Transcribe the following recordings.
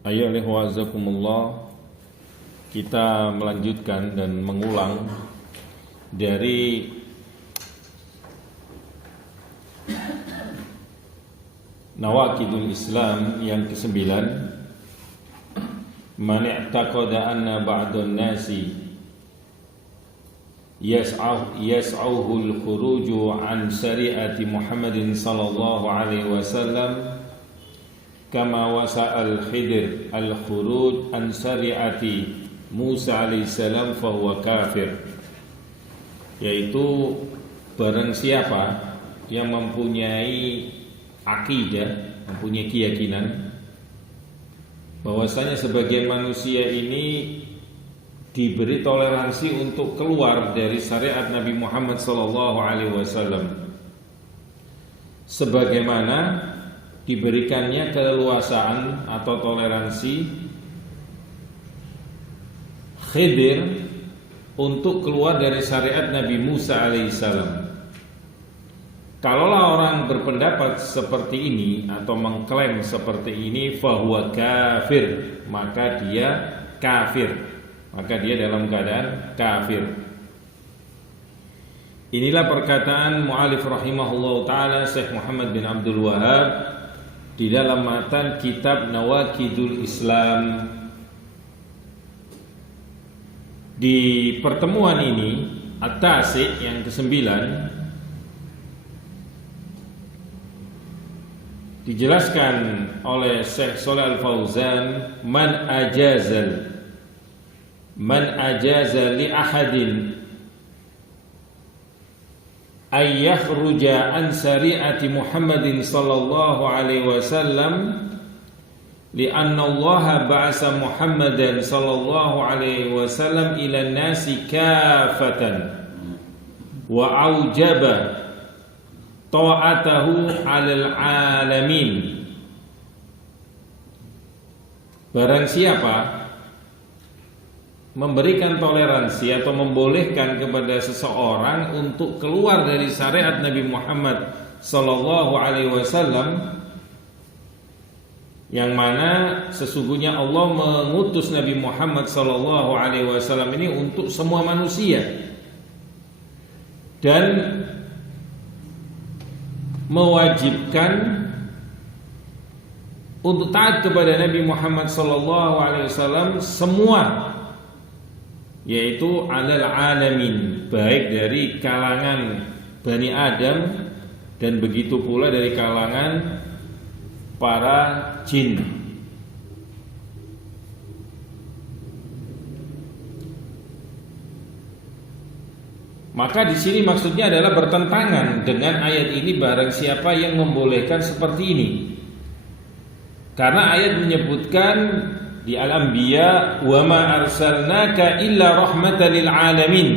Ayo wazakumullah, kita melanjutkan dan mengulang dari Nawaqidul Islam yang ke-9. Man i'taqada anna ba'dun nasi yas'auhu al-khuruju an syari'ati Muhammadin sallallahu alaihi wasallam kama wasa'al Khidir al-khuruj an syari'ati Musa alaihissalam fahuwa kafir. Yaitu barang siapa yang mempunyai akidah, mempunyai keyakinan bahwasanya sebagian manusia ini diberi toleransi untuk keluar dari syariat Nabi Muhammad SAW, sebagaimana diberikannya keleluasaan atau toleransi Khidir untuk keluar dari syariat Nabi Musa alaihissalam. Kalaulah orang berpendapat seperti ini atau mengklaim seperti ini, fahuwa kafir, maka dia kafir, maka dia dalam keadaan kafir. Inilah perkataan mu'alif rahimahullah ta'ala Syekh Muhammad bin Abdul Wahhab di dalam matan kitab Nawaqidul Islam. Di pertemuan ini At-Tasi yang ke-9 dijelaskan oleh Syekh Shalih Al-Fauzan, man ajaza li ahadin ay yakhruja an syari'ati Muhammadin sallallahu alaihi wasallam li'anna Allah ba'asa Muhammadan sallallahu alaihi wasallam ila nasi kafatan wa aujaba ta'atahu 'alal 'alamin. Barang siapa memberikan toleransi atau membolehkan kepada seseorang untuk keluar dari syariat Nabi Muhammad sallallahu alaihi wasallam, yang mana sesungguhnya Allah mengutus Nabi Muhammad sallallahu alaihi wasallam ini untuk semua manusia dan mewajibkan untuk taat kepada Nabi Muhammad sallallahu alaihi wasallam semua, yaitu alal alamin, baik dari kalangan Bani Adam dan begitu pula dari kalangan para jin. Maka di sini maksudnya adalah bertentangan dengan ayat ini, barang siapa yang membolehkan seperti ini. Karena ayat menyebutkan di Al-Anbiya, wa ma arsalnaka illa rahmatan lil alamin.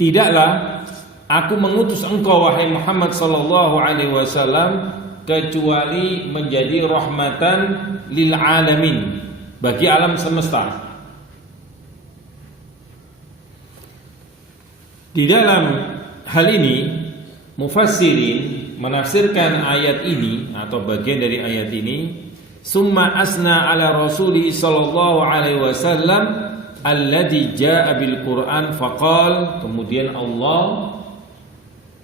Tidaklah aku mengutus engkau wahai Muhammad sallallahu alaihi wasallam kecuali menjadi rahmatan lil alamin, bagi alam semesta. Di dalam hal ini mufassirin menafsirkan ayat ini atau bagian dari ayat ini, summa asna ala rasuli sallallahu alaihi wasallam alladzi jaa bil Qur'an faqal, kemudian Allah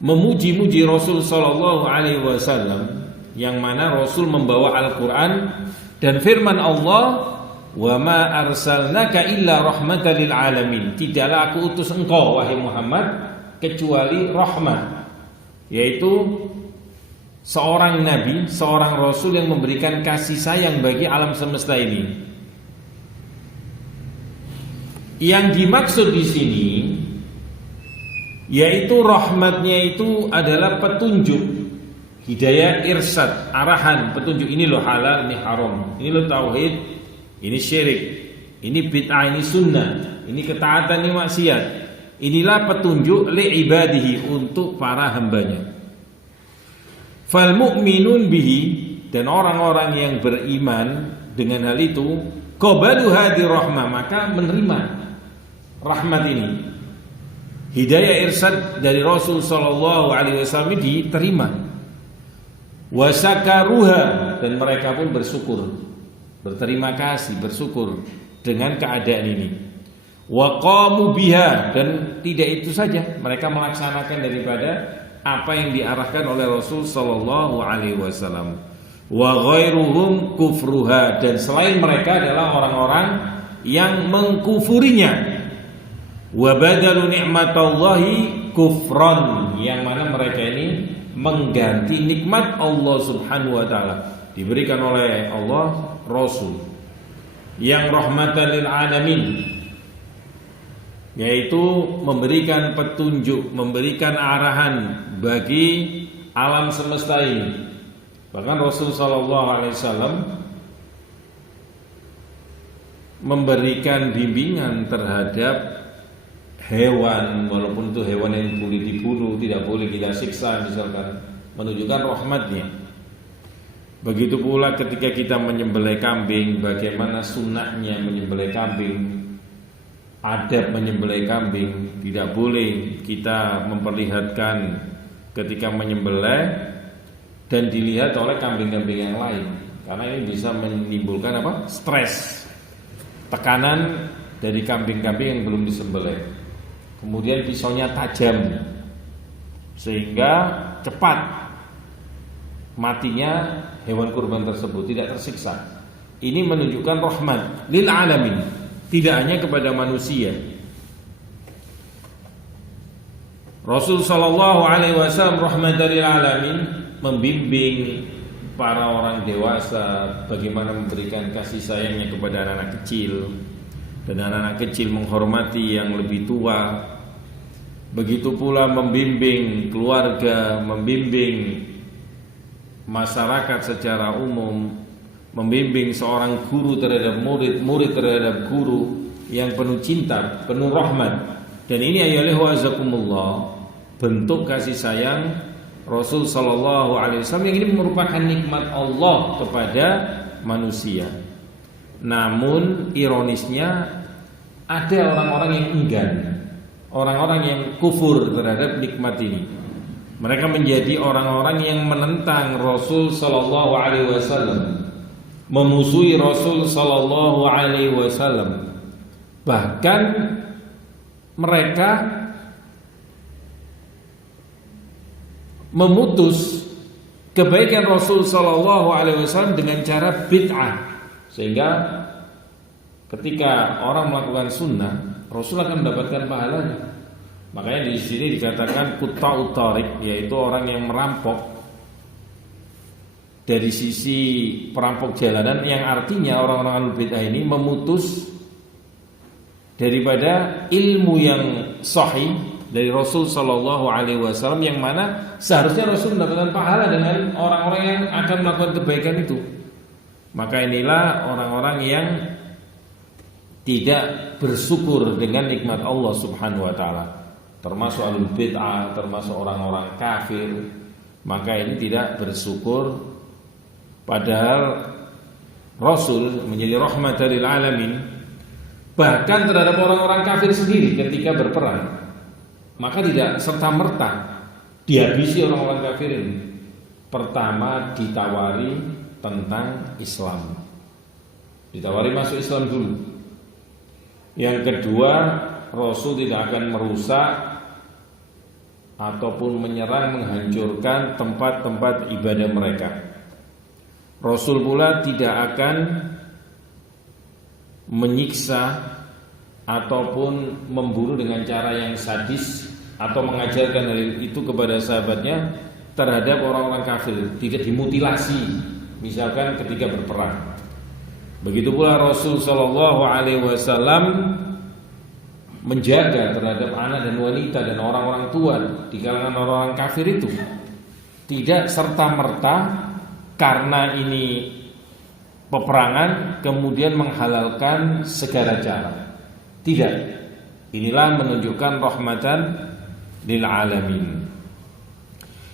memuji-muji Rasul sallallahu alaihi wasallam yang mana Rasul membawa Al-Qur'an, dan firman Allah, wa ma arsalnaka illa rahmatan lil alamin, tidaklah aku utus engkau wahai Muhammad kecuali rahmat, yaitu seorang nabi, seorang rasul yang memberikan kasih sayang bagi alam semesta ini. Yang dimaksud di sini yaitu rahmatnya itu adalah petunjuk, hidayah, irsyad, arahan, petunjuk. Ini loh halal, ini haram, ini loh tauhid, ini syirik, ini bid'ah, ini sunnah, ini ketaatan, ini maksiat. Inilah petunjuk li ibadihi, untuk para hambanya. Fal mu'minun bihi, dan orang-orang yang beriman dengan hal itu, qabalu hadi rahmah, maka menerima rahmat ini. Hidayah irsyad dari Rasul sallallahu alaihi wasallam diterima. wa syakaruha, dan mereka pun bersyukur, berterima kasih, bersyukur dengan keadaan ini. Wa qamu biha, dan tidak itu saja, mereka melaksanakan daripada apa yang diarahkan oleh Rasul sallallahu alaihi wasallam. Wa ghairuhum kufruha, dan selain mereka adalah orang-orang yang mengkufurinya. Wa badalu ni'matallahi kufran, yang mana mereka ini mengganti nikmat Allah Subhanahu wa taala, diberikan oleh Allah Rasul yang rahmatan lil alamin, yaitu memberikan petunjuk, memberikan arahan bagi alam semesta ini. Bahkan Rasul sallallahu alaihi wasallam memberikan bimbingan terhadap hewan, walaupun itu hewan yang boleh dibunuh, tidak boleh kita siksa misalkan, menunjukkan rahmatnya. Begitu pula ketika kita menyembelih kambing, bagaimana sunnahnya menyembelih kambing, adab menyembelih kambing. Tidak boleh kita memperlihatkan ketika menyembelih dan dilihat oleh kambing-kambing yang lain, karena ini bisa menimbulkan apa? Stres, tekanan dari kambing-kambing yang belum disembelih. Kemudian pisaunya tajam sehingga cepat matinya hewan kurban tersebut, tidak tersiksa. Ini menunjukkan rahmat lil alamin, tidak hanya kepada manusia. Rasul sallallahu alaihi wasallam rahmatan lil alamin membimbing para orang dewasa bagaimana memberikan kasih sayangnya kepada anak-anak kecil, dan anak-anak kecil menghormati yang lebih tua. Begitu pula membimbing keluarga, membimbing masyarakat secara umum, membimbing seorang guru terhadap murid, murid terhadap guru, yang penuh cinta, penuh rahmat. Dan ini ayolah wazakumullah, bentuk kasih sayang Rasul sallallahu alaihi wasallam, yang ini merupakan nikmat Allah kepada manusia. Namun ironisnya ada orang-orang yang enggan, orang-orang yang kufur terhadap nikmat ini. Mereka menjadi orang-orang yang menentang Rasul sallallahu alaihi wasallam, memusuhi Rasul sallallahu alaihi wasallam. Bahkan mereka memutus kebaikan Rasul sallallahu alaihi wasallam dengan cara bid'ah, sehingga ketika orang melakukan sunnah, Rasul akan mendapatkan pahalanya. Makanya di sini dikatakan quta'ut thariq, yaitu orang yang merampok dari sisi perampok jalanan, yang artinya orang-orang ahlul bid'ah ini memutus daripada ilmu yang sahih dari Rasul sallallahu alaihi wasallam, yang mana seharusnya Rasul mendapatkan pahala dengan orang-orang yang akan melakukan kebaikan itu. Maka inilah orang-orang yang tidak bersyukur dengan nikmat Allah Subhanahu wa taala, termasuk ahlul bid'ah, termasuk orang-orang kafir. Maka ini tidak bersyukur, padahal Rasul menjadi rahmatan lil alamin. Bahkan terhadap orang-orang kafir sendiri ketika berperang, maka tidak serta-merta dihabisi orang-orang kafir ini. Pertama ditawari tentang Islam, ditawari masuk Islam dulu. Yang kedua, Rasul tidak akan merusak ataupun menyerang, menghancurkan tempat-tempat ibadah mereka. Rasul pula tidak akan menyiksa ataupun membunuh dengan cara yang sadis, atau mengajarkan hal itu kepada sahabatnya terhadap orang-orang kafir, tidak dimutilasi misalkan ketika berperang. Begitu pula Rasul sallallahu alaihi wasallam menjaga terhadap anak dan wanita dan orang-orang tua di kalangan orang kafir itu, tidak serta-merta karena ini peperangan kemudian menghalalkan segala cara. Tidak. Inilah menunjukkan rahmatan lil alamin.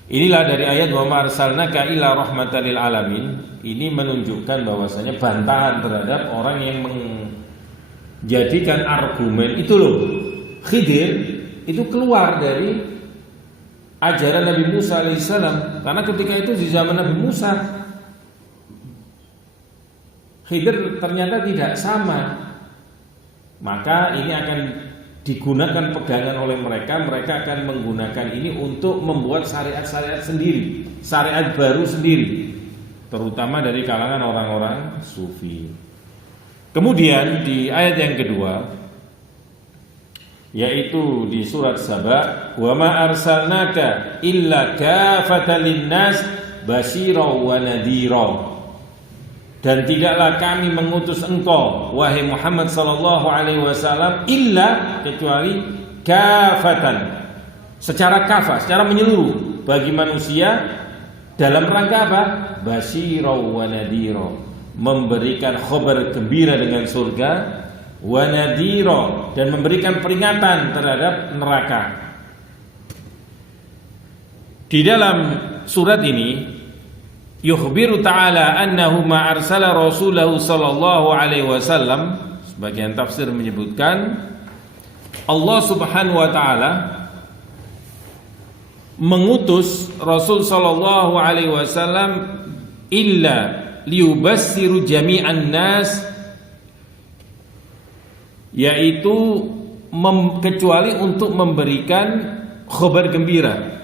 Inilah dari ayat wa ma arsalnaka illa rahmatan lil alamin. Ini menunjukkan bahwasanya bantahan terhadap orang yang menjadikan argumen itu loh, Khidir itu keluar dari ajaran Nabi Musa alaihissalam, karena ketika itu di zaman Nabi Musa Khidir ternyata tidak sama, maka ini akan digunakan pegangan oleh mereka. Mereka akan menggunakan ini untuk membuat syariat-syariat sendiri, syariat baru sendiri, terutama dari kalangan orang-orang sufi. Kemudian di ayat yang kedua, yaitu di surat Saba, wa ma arsalnaka illa kafatan linnas basyira wa nadhira. Dan tidaklah kami mengutus engkau wahai Muhammad sallallahu alaihi wasallam illa, kecuali kafatan, secara kafah, secara menyeluruh bagi manusia, dalam rangka apa? Basyira wa nadhira, memberikan khabar gembira dengan surga, wa nadhira, dan memberikan peringatan terhadap neraka. Di dalam surat ini yukhbiru ta'ala annahu ma arsala rasulahu sallallahu alaihi wasallam. Sebagian tafsir menyebutkan Allah subhanahu wa ta'ala mengutus Rasul sallallahu alaihi wasallam illa liyubassiru jami'an nas, yaitu kecuali untuk memberikan khabar gembira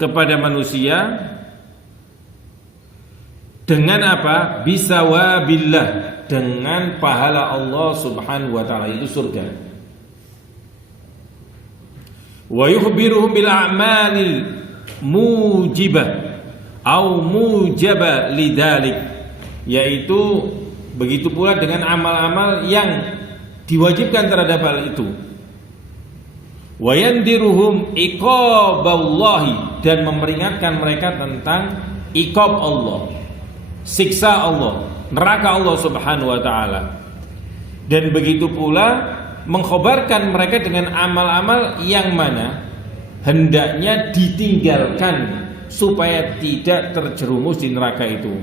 kepada manusia. Dengan apa? Bisawabillah, dengan pahala Allah subhanahu wa ta'ala, itu surga. Wa yukhbiruhum bil a'malil mujibah au mujaba lidalik, yaitu begitu pula dengan amal-amal yang diwajibkan terhadap hal itu. Wa yandiruhum iqaballahi, dan memperingatkan mereka tentang iqab Allah, siksa Allah, neraka Allah subhanahu wa ta'ala. Dan begitu pula mengkhabarkan mereka dengan amal-amal yang mana hendaknya ditinggalkan supaya tidak terjerumus di neraka itu.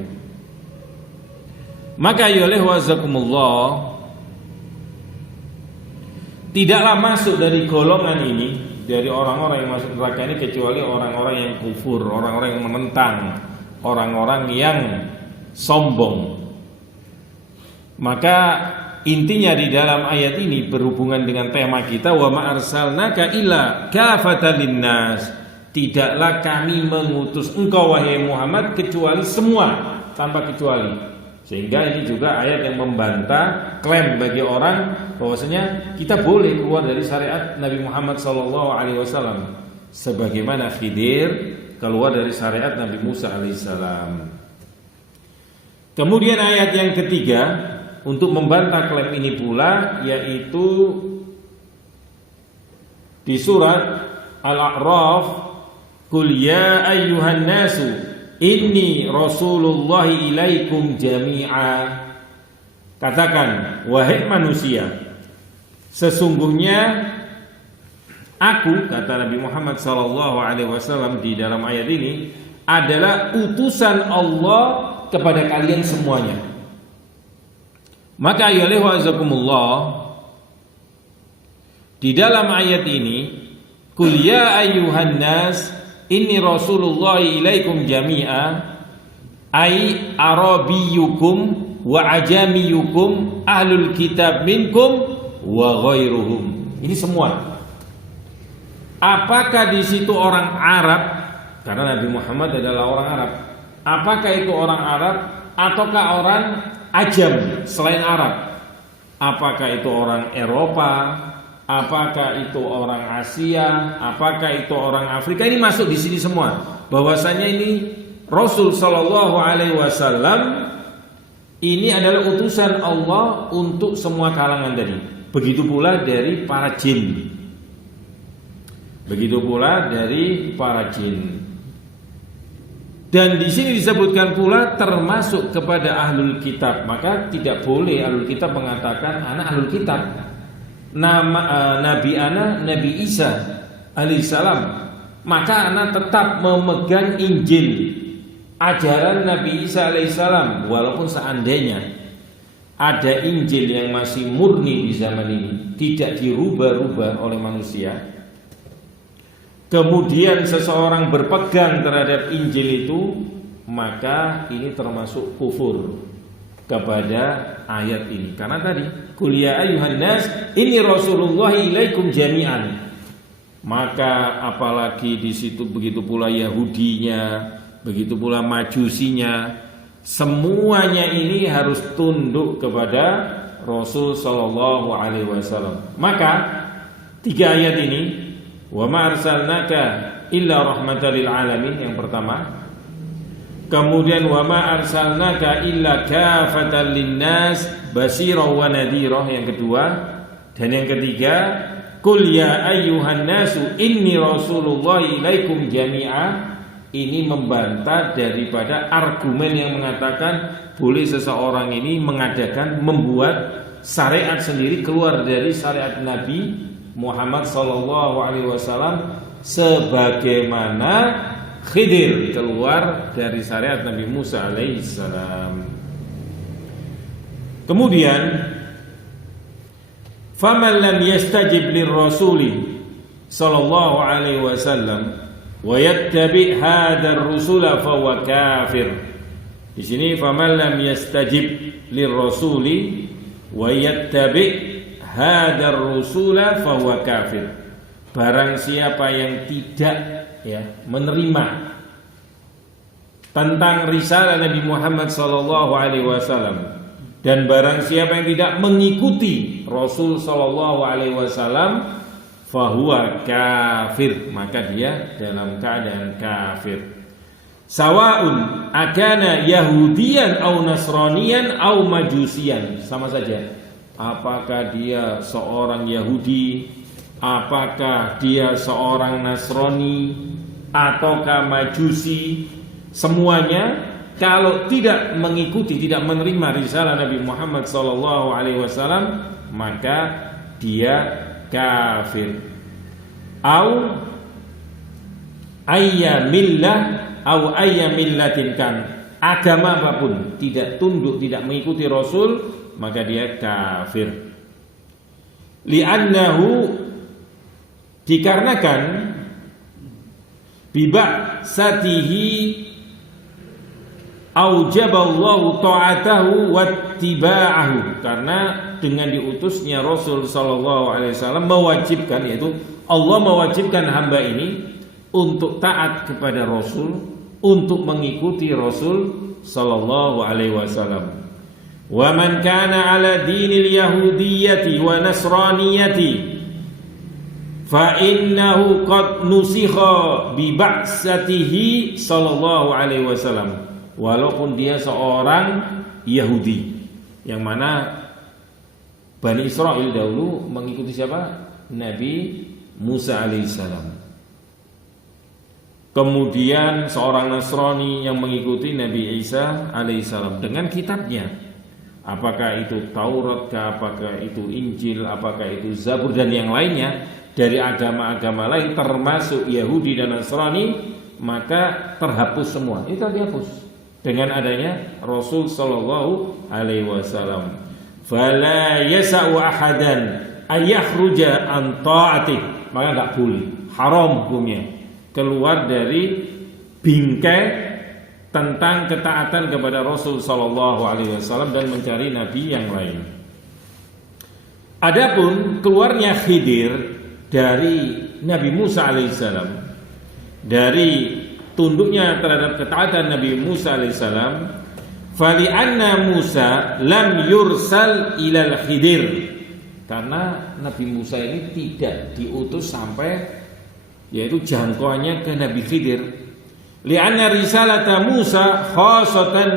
Maka ayyuhal wazakumullah, tidaklah masuk dari golongan ini, dari orang-orang yang masuk neraka ini, kecuali orang-orang yang kufur, orang-orang yang menentang, orang-orang yang sombong. Maka intinya di dalam ayat ini berhubungan dengan tema kita, wa ma arsalnaka illa kafatan linnas, tidaklah kami mengutus engkau wahai Muhammad kecuali semua, tanpa kecuali. Sehingga ini juga ayat yang membantah klaim bagi orang bahwasanya kita boleh keluar dari syariat Nabi Muhammad SAW, sebagaimana Khidir keluar dari syariat Nabi Musa alaihissalam. Kemudian ayat yang ketiga untuk membantah klaim ini pula, yaitu di surat Al-A'raf, qul ya ayyuhan nasu inni rasulullahi ilaikum jami'a. Katakan, wahai manusia, sesungguhnya aku, kata Nabi Muhammad SAW di dalam ayat ini, adalah utusan Allah kepada kalian semuanya. Maka ayyuhal wazakumullah, di dalam ayat ini, qul ya ayyuhan nas inni rasulullahi ilaikum jami'a, ay arabiyukum wa ajamiyukum ahlul kitab minkum wa ghairuhum. Ini semua. Apakah di situ orang Arab? Karena Nabi Muhammad adalah orang Arab. Apakah itu orang Arab ataukah orang ajam selain Arab? Apakah itu orang Eropa? Apakah itu orang Asia? Apakah itu orang Afrika? Ini masuk di sini semua. Bahwasanya ini Rasul Shallallahu Alaihi Wasallam ini adalah utusan Allah untuk semua kalangan tadi. Begitu pula dari para jin. Begitu pula dari para jin. Dan di sini disebutkan pula termasuk kepada ahlul kitab. Maka tidak boleh ahlul kitab mengatakan anak ahlul kitab. Nama Nabi ana Nabi Isa alaihissalam, maka anak tetap memegang Injil, ajaran Nabi Isa alaihissalam, walaupun seandainya ada Injil yang masih murni di zaman ini, tidak dirubah-rubah oleh manusia. kemudian seseorang berpegang terhadap Injil itu, maka ini termasuk kufur kepada ayat ini. Karena tadi qul ya ayyuhan nas inni rasulullah ilaikum jami'an. Maka apalagi di situ begitu pula Yahudinya, begitu pula Majusinya, semuanya ini harus tunduk kepada Rasul sallallahu alaihi wasallam. Maka tiga ayat ini, wa ma arsalnaka illa rahmatan lil alamin, yang pertama. Kemudian wa ma arsalnaka illa kafatan linnas basyira wa nadhira, yang kedua. Dan yang ketiga, qul ya ayyuhan nasu inni rasulullah ilaikum jami'a. Ini membantah daripada argumen yang mengatakan boleh seseorang ini membuat syariat sendiri keluar dari syariat Nabi Muhammad sallallahu alaihi wasallam, sebagaimana Khidir keluar dari syariat Nabi Musa alaihi salam. Kemudian faman lam yastajib lirrasuli sallallahu alaihi wasallam wa yattabi hadzal rusula fa huwa kafir. Di sini faman lam yastajib lirrasuli wa yattabi hadzal rusula fa huwa kafir. Barang siapa yang tidak menerima tentang risalah Nabi Muhammad sallallahu alaihi wasallam, dan barang siapa yang tidak mengikuti Rasul sallallahu alaihi wasallam, fahuwa kafir, maka dia dalam keadaan kafir. Sawaun akana yahudiyan au nasraniyan au majusiyan, sama saja. Apakah dia seorang Yahudi, apakah dia seorang Nasrani, ataukah Majusi, semuanya kalau tidak mengikuti, tidak menerima risalah Nabi Muhammad SAW, maka dia kafir. Au ayyamillah au ayyamillatin kan, agama apapun tidak tunduk, tidak mengikuti Rasul, maka dia kafir. Li'annahu, dikarenakan biba'satihi aujaballahu ta'atahu wattiba'ahu, karena dengan diutusnya Rasul sallallahu alaihi wasallam mewajibkan, yaitu Allah mewajibkan hamba ini untuk taat kepada Rasul, untuk mengikuti Rasul sallallahu alaihi wasallam. Wa man kana ala dinil yahudiyyati wa nasraniyati fa innahu qad nusikha bi ba'satihi sallallahu alaihi wasallam. Walaupun dia seorang Yahudi, yang mana Bani Israel dahulu mengikuti siapa? Nabi Musa alaihissalam. Kemudian seorang Nasrani yang mengikuti Nabi Isa alaihissalam dengan kitabnya, apakah itu Taurat, apakah itu Injil, apakah itu Zabur dan yang lainnya dari agama-agama lain termasuk Yahudi dan Nasrani, maka terhapus semua. Itu dihapus dengan adanya Rasul sallallahu alaihi wasallam. Fala yasa'u ahadan ayakhruja an ta'atih, maka enggak boleh, haram hukumnya keluar dari bingkai tentang ketaatan kepada Rasul sallallahu alaihi wasallam dan mencari nabi yang lain. Adapun keluarnya Khidir dari Nabi Musa alaihissalam, dari tunduknya terhadap ketaatan Nabi Musa alaihissalam, fali anna Musa lam yursal ilal Khidir, karena Nabi Musa ini tidak diutus sampai, yaitu jangkauannya ke Nabi Khidir. Li'anna risalata Musa khasatan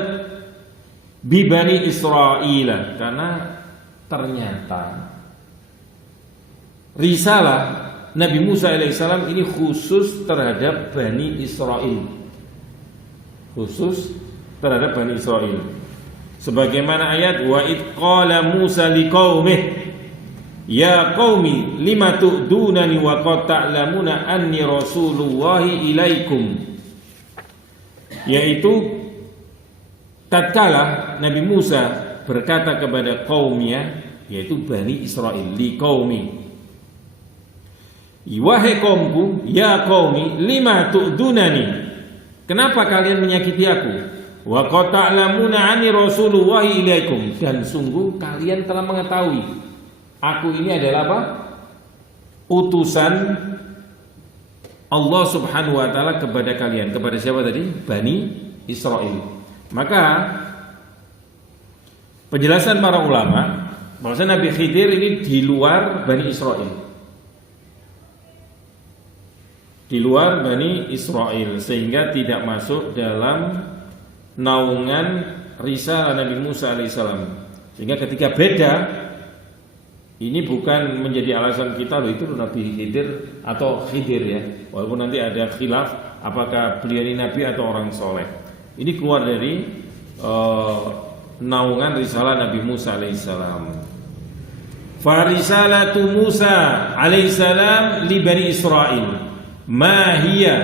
bi Bani Israil, karena ternyata risalah Nabi Musa alaihissalam ini khusus terhadap Bani Israel, khusus terhadap Bani Israel. Sebagaimana ayat wa id qala Musa liqaumih ya qaumi lima tu'dunani wa qad ta'lamuna anni rasulullahi ilaikum, yaitu tatkala Nabi Musa berkata kepada kaumnya, yaitu Bani Israel, liqaumi, wahai kaumku, ya qaumi lima tu'dunani, kenapa kalian menyakiti aku? Wa qad ta'lamuna 'ani rasulullahi ilaikum, dan sungguh kalian telah mengetahui aku ini adalah apa? Utusan Allah Subhanahu wa taala kepada kalian. Kepada siapa tadi? Bani Israil. Maka penjelasan para ulama bahwa Nabi Khidir ini di luar Bani Israil. Di luar Bani Israil, sehingga tidak masuk dalam naungan risalah Nabi Musa alaihissalam. Sehingga ketika beda, ini bukan menjadi alasan kita loh itu Nabi Khidir atau Khidir ya. Walaupun nanti ada khilaf apakah beliau ini nabi atau orang soleh. Ini keluar dari naungan risalah Nabi Musa alaihissalam. Farisalatu Musa alaihissalam li Bani Israil ma hiya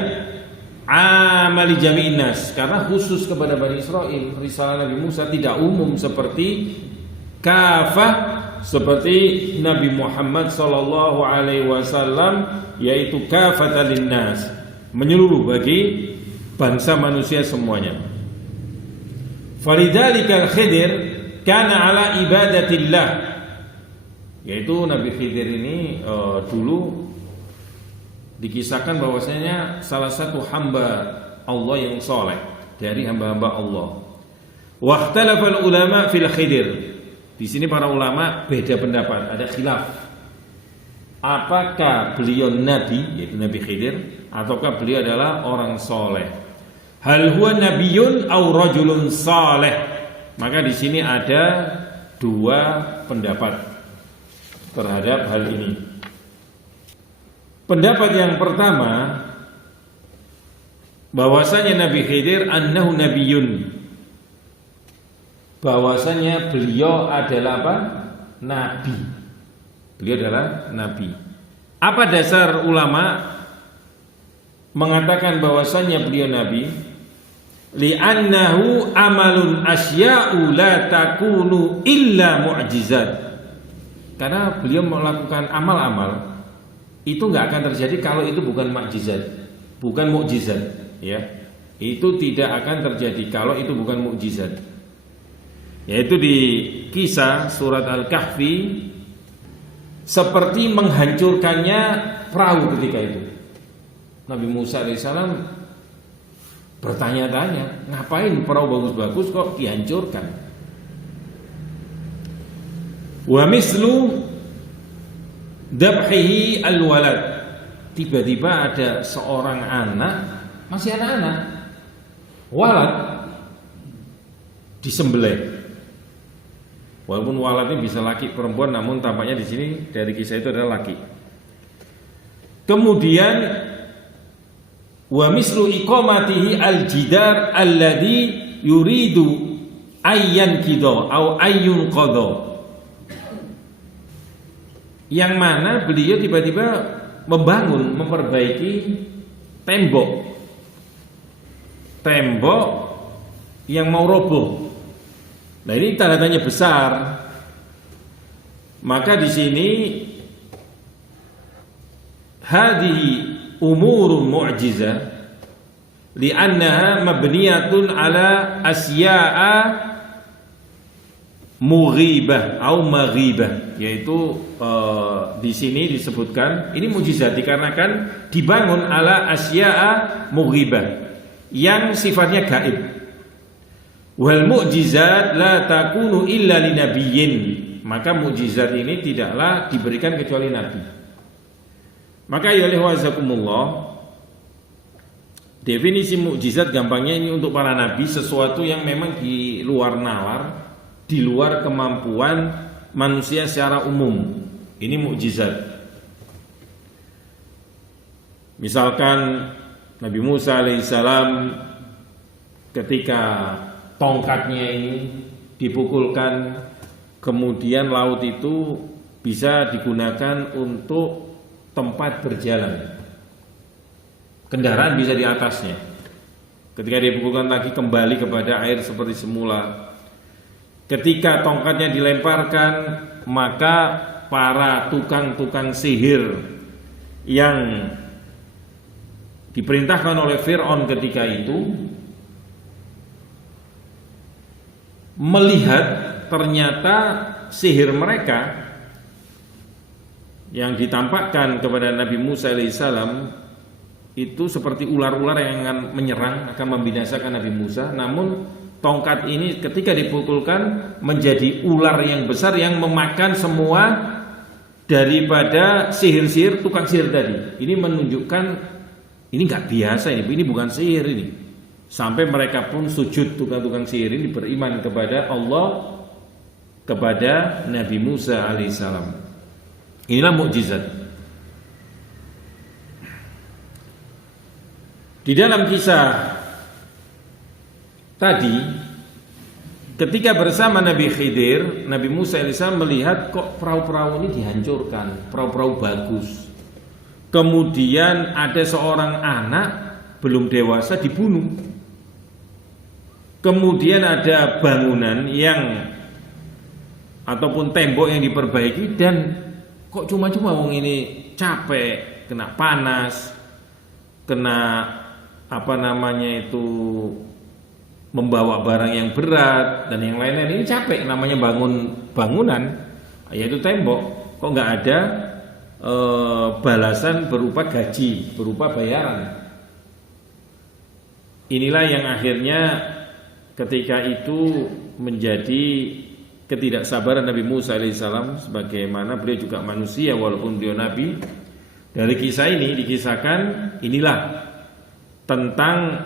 amali jami'in nas, karena khusus kepada Bani Israil. Risalah Nabi Musa tidak umum seperti kafah, seperti Nabi Muhammad sallallahu alaihi wasallam, yaitu kafatan linnas, menyeluruh bagi bangsa manusia semuanya. Falidzalikal Khidir kana ala ibadatillah, yaitu Nabi Khidir ini dulu dikisahkan bahwasanya salah satu hamba Allah yang soleh dari hamba-hamba Allah. Wa ikhtalafal ulama fil Khidir. Di sini para ulama beda pendapat, ada khilaf. Apakah beliau nabi, yaitu Nabi Khidir, ataukah beliau adalah orang soleh? Hal huwa nabiyyun aw rajulun saleh? Maka di sini ada dua pendapat terhadap hal ini. Pendapat yang pertama, bahwasanya Nabi Khidir annahu nabiyyun, bahwasanya beliau adalah apa? Nabi. Beliau adalah nabi. Apa dasar ulama mengatakan bahwasanya beliau nabi? Li'annahu amalun asya'u la takunu illa mu'jizat. Karena beliau melakukan amal-amal itu enggak akan terjadi kalau itu bukan mukjizat, bukan mukjizat, ya. Itu tidak akan terjadi kalau itu bukan mukjizat. Yaitu di kisah surat Al-Kahfi, seperti menghancurkannya perahu ketika itu. Nabi Musa alaihissalam bertanya-tanya, ngapain perahu bagus-bagus kok dihancurkan? Wa mislu dabhihi al-walad, tiba-tiba ada seorang anak, masih anak-anak, walad, disembelih. Walaupun waladnya bisa laki perempuan, namun tampaknya di sini dari kisah itu adalah laki. Kemudian wa mislu iqamatihi al-jidar alladhi yuridu ayyan kido au ayyun qado, yang mana beliau tiba-tiba membangun, memperbaiki tembok yang mau roboh. Nah ini tanda tanya besar. Maka di sini hadhihi umurun mu'jizah li'annaha mabniyatun ala asya'a mughibah atau maghibah, yaitu di sini disebutkan ini mukjizat dikarenakan dibangun ala asya'a mughibah, yang sifatnya gaib. Wal mu'jizat la takunu illa linabiyyin, maka mukjizat ini tidaklah diberikan kecuali nabi. Maka ya wazakumullah, definisi mukjizat gampangnya ini untuk para nabi sesuatu yang memang di luar nalar, di luar kemampuan manusia secara umum. Ini mukjizat. Misalkan Nabi Musa alaihissalam ketika tongkatnya ini dipukulkan, kemudian laut itu bisa digunakan untuk tempat berjalan, kendaraan bisa di atasnya. Ketika dipukulkan lagi kembali kepada air seperti semula. Ketika tongkatnya dilemparkan, maka para tukang-tukang sihir yang diperintahkan oleh Fir'aun ketika itu melihat ternyata sihir mereka yang ditampakkan kepada Nabi Musa alaihissalam itu seperti ular-ular yang akan menyerang, akan membinasakan Nabi Musa. Namun tongkat ini ketika dipukulkan menjadi ular yang besar yang memakan semua daripada sihir-sihir tukang sihir tadi. Ini menunjukkan ini nggak biasa, ini bukan sihir ini. Sampai mereka pun sujud, tukang-tukang sihir ini beriman kepada Allah, kepada Nabi Musa alaihissalam. Inilah mukjizat. Di dalam kisah tadi, ketika bersama Nabi Khidir, Nabi Musa alaihissalam melihat kok perahu-perahu ini dihancurkan, perahu-perahu bagus. Kemudian ada seorang anak belum dewasa dibunuh. Kemudian ada bangunan yang ataupun tembok yang diperbaiki, dan kok cuma-cuma wong ini capek, kena panas, kena membawa barang yang berat dan yang lain-lain, ini capek, namanya bangun bangunan, yaitu tembok, kok nggak ada balasan berupa gaji, berupa bayaran. Inilah yang akhirnya ketika itu menjadi ketidaksabaran Nabi Musa alaihissalam, sebagaimana beliau juga manusia walaupun beliau nabi. Dari kisah ini dikisahkan inilah tentang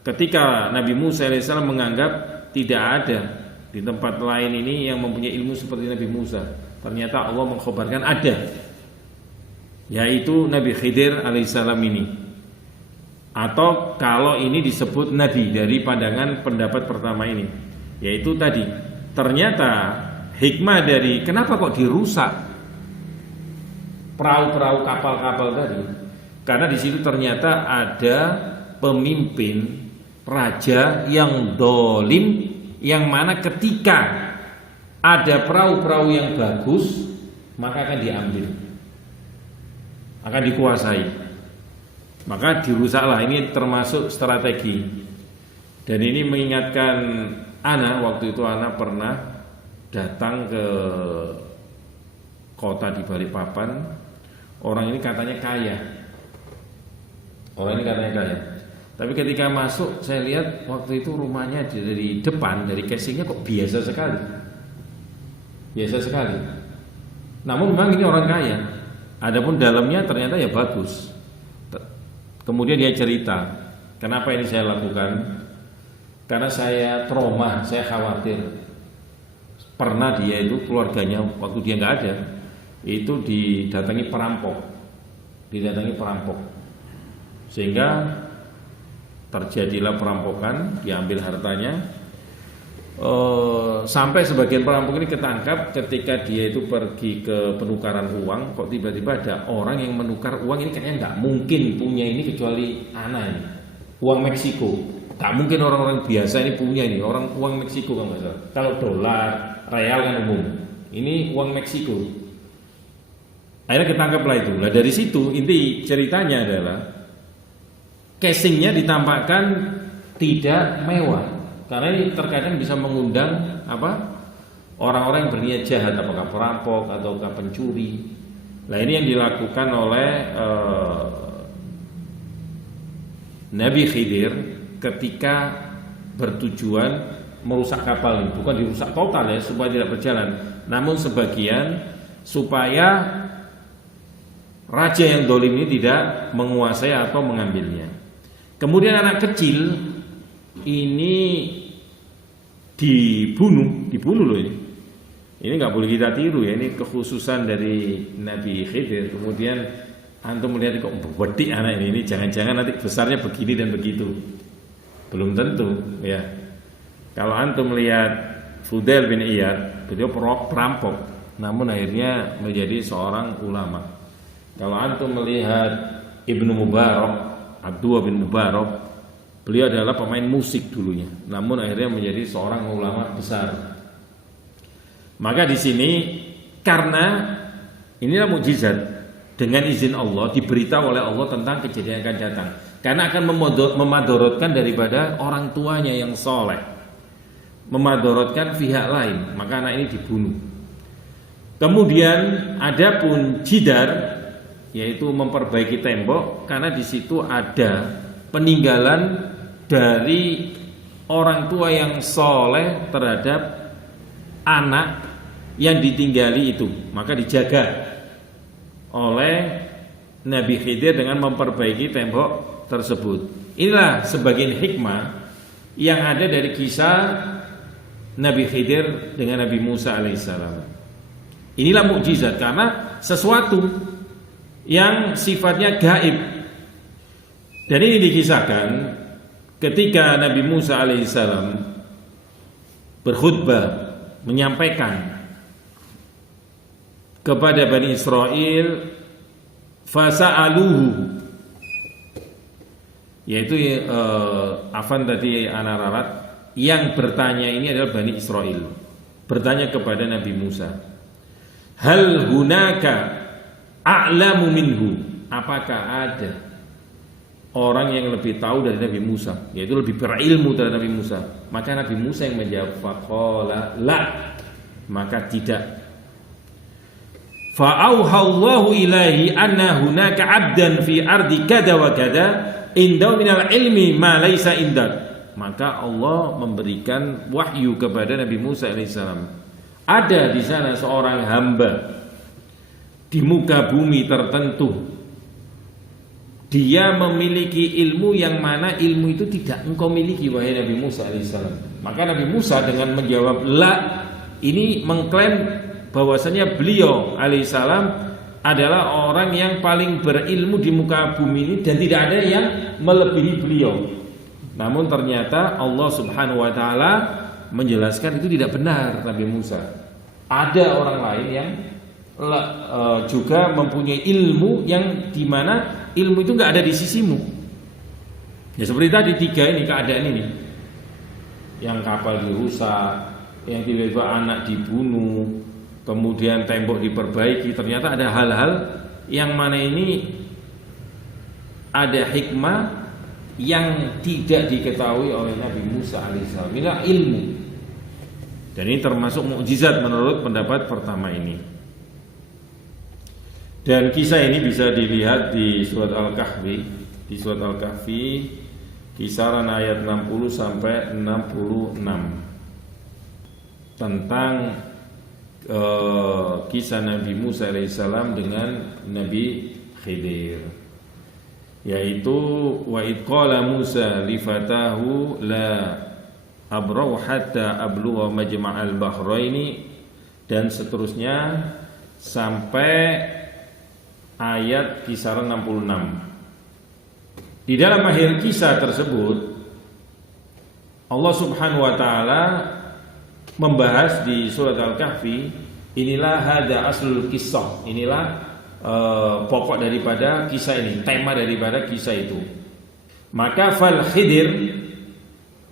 ketika Nabi Musa alaihissalam menganggap tidak ada di tempat lain ini yang mempunyai ilmu seperti Nabi Musa. Ternyata Allah mengkhabarkan ada, yaitu Nabi Khidir alaihissalam ini. Atau kalau ini disebut nabi dari pandangan pendapat pertama ini, yaitu tadi ternyata hikmah dari kenapa kok dirusak perahu-perahu kapal-kapal tadi, karena di situ ternyata ada pemimpin raja yang dolim, yang mana ketika ada perahu-perahu yang bagus maka akan diambil, akan dikuasai, maka dirusaklah. Ini termasuk strategi. Dan ini mengingatkan Ana, waktu itu Ana pernah datang ke kota di Balikpapan. Orang ini katanya kaya. Tapi ketika masuk saya lihat waktu itu rumahnya dari depan, dari casingnya kok biasa sekali. Namun memang ini orang kaya. Adapun dalamnya ternyata ya bagus. Kemudian dia cerita, kenapa ini saya lakukan? Karena saya trauma, saya khawatir. Pernah dia itu keluarganya waktu dia nggak ada, itu didatangi perampok, sehingga terjadilah perampokan, diambil hartanya. Sampai sebagian perampok ini ketangkap ketika dia itu pergi ke penukaran uang. Kok tiba-tiba ada orang yang menukar uang ini, kayaknya nggak mungkin punya ini kecuali Ana ini, uang Meksiko. Nggak mungkin orang-orang biasa ini punya ini, uang Meksiko kan, kalau dolar, real kan umum, ini uang Meksiko. Akhirnya ketangkaplah itu. Nah dari situ inti ceritanya adalah casingnya ditampakkan tidak mewah, karena ini terkadang bisa mengundang orang-orang yang berniat jahat, apakah perampok ataukah pencuri. Nah ini yang dilakukan oleh Nabi Khidir ketika bertujuan merusak kapal ini. Bukan dirusak total ya, supaya tidak berjalan, namun sebagian supaya raja yang dolim ini tidak menguasai atau mengambilnya. Kemudian anak kecil ini dibunuh loh ini. Ini nggak boleh kita tiru ya, ini kekhususan dari Nabi Khidir. Kemudian antum melihat kok bedik anak ini jangan-jangan nanti besarnya begini dan begitu. Belum tentu ya. Kalau antum melihat Fudail bin Iyad, beliau perampok, namun akhirnya menjadi seorang ulama. Kalau antum melihat Ibnu Mubarak, Abdullah bin Mubarak, beliau adalah pemain musik dulunya, namun akhirnya menjadi seorang ulama besar. Maka di sini karena inilah mukjizat, dengan izin Allah, diberitahu oleh Allah tentang kejadian yang akan datang. Karena akan memadorotkan daripada orang tuanya yang soleh, memadorotkan pihak lain, maka anak ini dibunuh. Kemudian adapun jidar, yaitu memperbaiki tembok, karena di situ ada peninggalan dari orang tua yang soleh terhadap anak yang ditinggali itu, maka dijaga oleh Nabi Khidir dengan memperbaiki tembok tersebut. Inilah sebagian hikmah yang ada dari kisah Nabi Khidir dengan Nabi Musa alaihissalam. Inilah mukjizat karena sesuatu yang sifatnya gaib. Dan ini dikisahkan ketika Nabi Musa alaihissalam berkhutbah menyampaikan kepada Bani Israel, fasa'aluhu, yaitu Afan tadi Anararat, yang bertanya ini adalah Bani Israel, bertanya kepada Nabi Musa, hal hunaka a'lamu minhu, apakah ada orang yang lebih tahu dari Nabi Musa, yaitu lebih berilmu dari Nabi Musa? Maka Nabi Musa yang menjawab, faqala la, maka tidak. Fa'auhallahu ilaihi anna hunaka 'abdan fi ardi kada wa kada indahu minal ilmi ma laisa indak. Maka Allah memberikan wahyu kepada Nabi Musa alaihissalam, ada di sana seorang hamba di muka bumi tertentu, dia memiliki ilmu yang mana ilmu itu tidak engkau miliki wahai Nabi Musa alaihissalam. Maka Nabi Musa dengan menjawab la, ini mengklaim bahwasanya beliau alaihissalam adalah orang yang paling berilmu di muka bumi ini dan tidak ada yang melebihi beliau. Namun ternyata Allah Subhanahu wa taala menjelaskan itu tidak benar Nabi Musa. Ada orang lain yang juga mempunyai ilmu yang dimana ilmu itu nggak ada di sisimu. Ya seperti tadi tiga ini keadaan ini, yang kapal dirusak, yang tiba-tiba anak dibunuh, kemudian tembok diperbaiki. Ternyata ada hal-hal yang mana ini ada hikmah yang tidak diketahui oleh Nabi Musa alaihissalam. Inilah ilmu. Dan ini termasuk mukjizat menurut pendapat pertama ini. Dan kisah ini bisa dilihat di surat Al-Kahfi. Di surat Al-Kahfi kisaran ayat 60 sampai 66 tentang kisah Nabi Musa alaihissalam dengan Nabi Khidir, yaitu wa id qala Musa li fatahu la abrau hatta ablugha majma'al bahraini, dan seterusnya sampai ayat kisaran 66. Di dalam akhir kisah tersebut Allah Subhanahu wa taala membahas di surat Al-Kahfi, inilah hada aslul kisah, inilah pokok daripada kisah ini, tema daripada kisah itu. Maka fal Khidir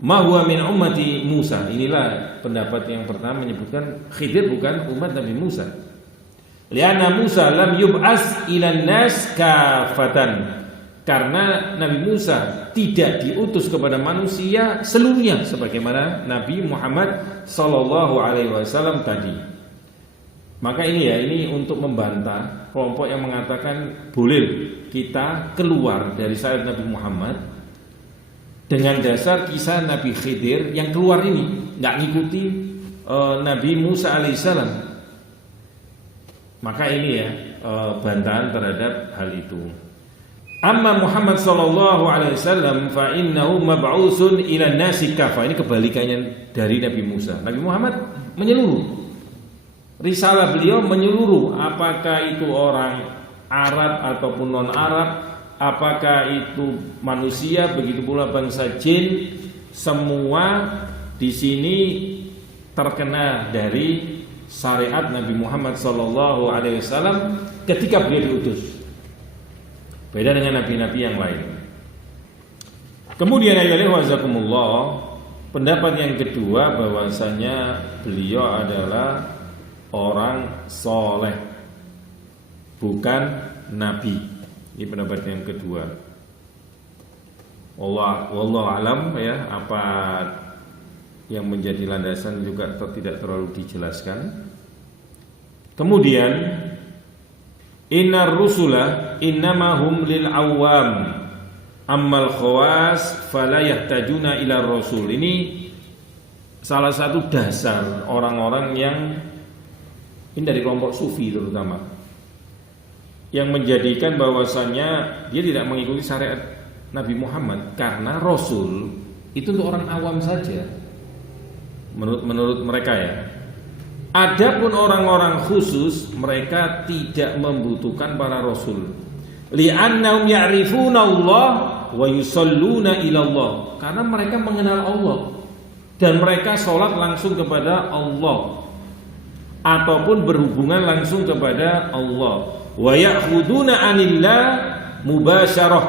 ma huwa min ummati Musa, inilah pendapat yang pertama menyebutkan Khidir bukan umat Nabi Musa. Lianna Musa lam yub'as ilan nas kafatan, karena Nabi Musa tidak diutus kepada manusia seluruhnya sebagaimana Nabi Muhammad sallallahu alaihi wasallam tadi. Maka ini untuk membantah kelompok yang mengatakan boleh kita keluar dari syariat Nabi Muhammad dengan dasar kisah Nabi Khidir yang keluar ini, nggak ngikuti Nabi Musa alaihissalam. Maka ini bantahan terhadap hal itu. Amma Muhammad sallallahu alaihi wasallam fa innahu mab'utsun ila nasi kafa. Ini kebalikannya dari Nabi Musa. Nabi Muhammad menyeluruh. Risalah beliau menyeluruh, apakah itu orang Arab ataupun non Arab, apakah itu manusia, begitu pula bangsa jin, semua di sini terkena dari syariat Nabi Muhammad sallallahu alaihi wasallam ketika beliau diutus. Beda dengan nabi-nabi yang lain. Kemudian ayyuhal wazakumullah, pendapat yang kedua bahwasanya beliau adalah orang soleh, bukan nabi. Ini pendapat yang kedua. Wallahu alam ya, apa yang menjadi landasan juga tidak terlalu dijelaskan. Kemudian innar rusula innamahum lil awam ammal khawas fala yahtajuna ila rasul. Ini salah satu dasar orang-orang yang ini dari kelompok sufi terutama, yang menjadikan bahwasannya dia tidak mengikuti syariat Nabi Muhammad karena Rasul itu untuk orang awam saja menurut mereka ya. Adapun orang-orang khusus mereka tidak membutuhkan para Rasul. Li'annahum ya'rifuna Allah wa yusalluna ila Allah, karena mereka mengenal Allah dan mereka sholat langsung kepada Allah ataupun berhubungan langsung kepada Allah. Wa ya'khuduna 'anillah mubasyarah,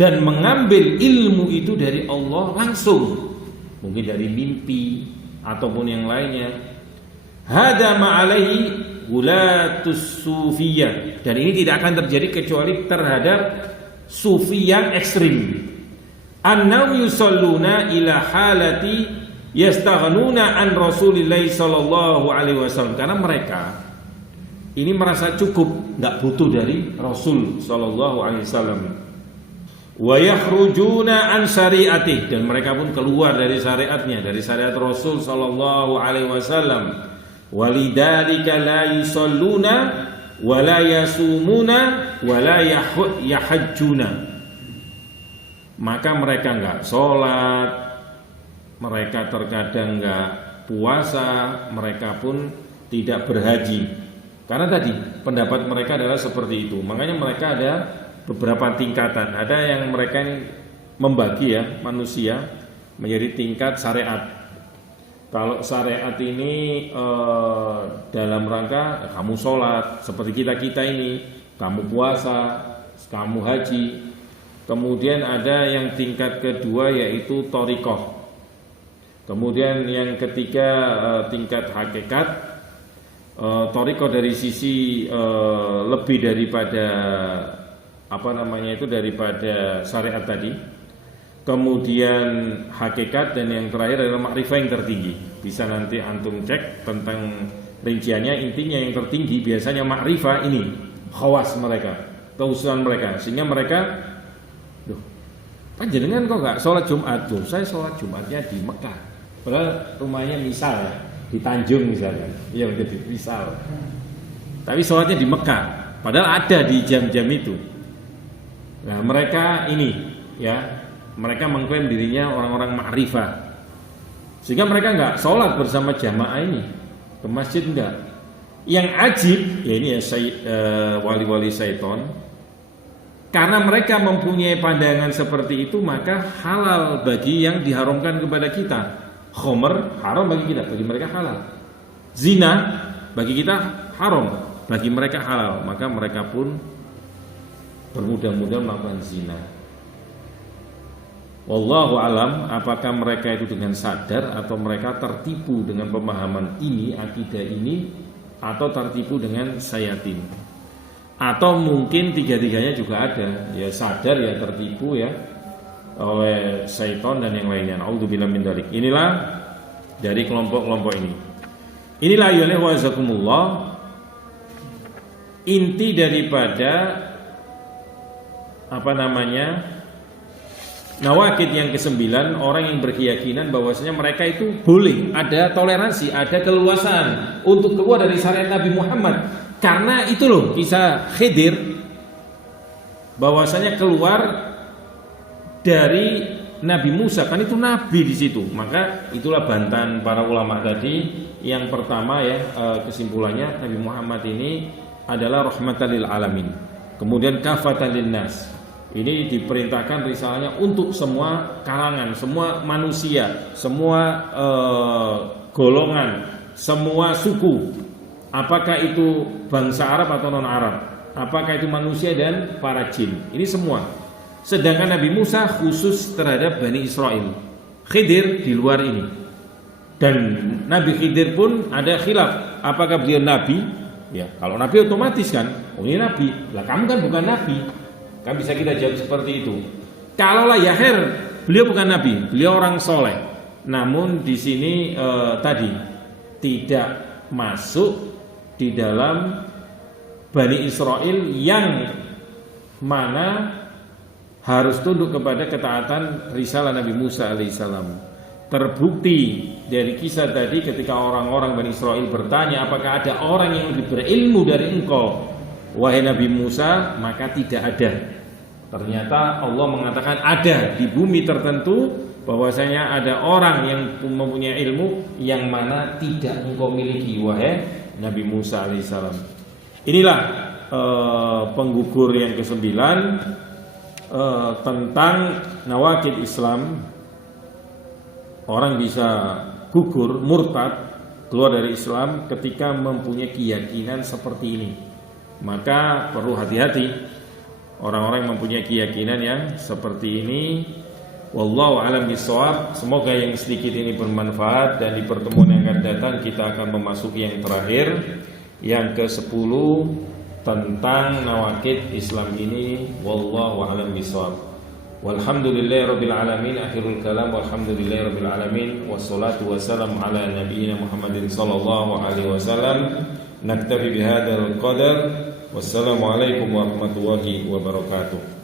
dan mengambil ilmu itu dari Allah langsung, mungkin dari mimpi ataupun yang lainnya. Hada ma'alaihi gulatus sufiyah, dan ini tidak akan terjadi kecuali terhadap sufi yang ekstrim. Annahum yusalluna ila halati yastaghnuna an Rasulillahi sallallahu alaihi wasallam, karena mereka ini merasa cukup, enggak butuh dari Rasul sallallahu alaihi wasallam. Wa yakhrujuna an syariatih, dan mereka pun keluar dari syariatnya, dari syariat Rasul sallallahu alaihi wasallam. Walidzalika la yusalluna wa la yasumuna wa la yahajjuna, maka mereka enggak sholat, mereka terkadang enggak puasa, mereka pun tidak berhaji. Karena tadi pendapat mereka adalah seperti itu. Makanya mereka ada beberapa tingkatan. Ada yang mereka membagi ya manusia menjadi tingkat syariat. Kalau syariat ini dalam rangka kamu sholat seperti kita ini, kamu puasa, kamu haji. Kemudian ada yang tingkat kedua yaitu thariqah. Kemudian yang ketiga tingkat hakikat. Thariqah dari sisi lebih daripada daripada syariat tadi. Kemudian hakikat, dan yang terakhir adalah makrifah yang tertinggi. Bisa nanti antum cek tentang rinciannya. Intinya yang tertinggi biasanya makrifah ini khawas mereka, keusuhan mereka, sehingga mereka, panjenengan kok nggak sholat Jumat? Tuh, saya sholat Jumatnya di Mekah, padahal rumahnya misal ya, di Tanjung misalnya, ya menjadi misal. Tapi sholatnya di Mekah, padahal ada di jam-jam itu. Nah mereka ini ya, mereka mengklaim dirinya orang-orang ma'rifah, sehingga mereka nggak sholat bersama jamaah ini ke masjid, enggak. Yang ajib ya ini ya wali-wali syaiton, karena mereka mempunyai pandangan seperti itu, maka halal bagi yang diharamkan kepada kita. Khomer haram bagi kita, bagi mereka halal. Zina bagi kita haram, bagi mereka halal. Maka mereka pun bermudah-mudah melakukan zina. Wallahu alam, apakah mereka itu dengan sadar atau mereka tertipu dengan pemahaman ini, akidah ini, atau tertipu dengan syayatin, atau mungkin tiga-tiganya juga ada, ya sadar ya tertipu ya oleh syaitan dan yang lainnya. Naudzubillah min dzalik. Inilah dari kelompok-kelompok ini. Inilah ya wazakumullah inti daripada nawakid yang ke-9, orang yang berkeyakinan bahwasanya mereka itu boleh, ada toleransi, ada keluasan untuk keluar dari syariat Nabi Muhammad. Karena itu loh kisah Khidir, bahwasanya keluar dari Nabi Musa, kan itu nabi di situ. Maka itulah bantahan para ulama tadi. Yang pertama ya, kesimpulannya Nabi Muhammad ini adalah rahmatan lil alamin. Kemudian kafatan linnas. Ini diperintahkan risalahnya untuk semua kalangan, semua manusia, semua golongan, semua suku. Apakah itu bangsa Arab atau non Arab, apakah itu manusia dan para jin. Ini semua. Sedangkan Nabi Musa khusus terhadap Bani Israel. Khidir di luar ini. Dan Nabi Khidir pun ada khilaf, apakah beliau nabi, Ya, kalau nabi otomatis kan, oh ini nabi. Lah kamu kan bukan nabi. Kan bisa kita jawab seperti itu. Kalaulah Yahir, beliau bukan nabi, beliau orang soleh. Namun di sini tadi tidak masuk di dalam Bani Israel yang mana harus tunduk kepada ketaatan risalah Nabi Musa alaihissalam. Terbukti dari kisah tadi ketika orang-orang Bani Israel bertanya apakah ada orang yang lebih berilmu dari engkau wahai Nabi Musa, maka tidak ada. Ternyata Allah mengatakan ada di bumi tertentu bahwasanya ada orang yang mempunyai ilmu yang mana tidak engkau miliki wahai Nabi Musa alaihissalam. Inilah penggugur yang ke-9 tentang nawaqid Islam. Orang bisa gugur, murtad, keluar dari Islam ketika mempunyai keyakinan seperti ini. Maka perlu hati-hati orang-orang yang mempunyai keyakinan yang seperti ini. Wallahu a'lam bishawab. Semoga yang sedikit ini bermanfaat, dan di pertemuan yang akan datang kita akan memasuki yang terakhir, yang ke-10 tentang nawaqid Islam ini. Wallahu a'lam bishawab. Walhamdulillahirabbil alamin. Akhirul kalam walhamdulillahirabbil alamin. Wassalatu wassalamu ala nabiyyina Muhammadin sallallahu alaihi wasallam. Naktafi bihadzal qadar. Wassalamu alaikum warahmatullahi wabarakatuh.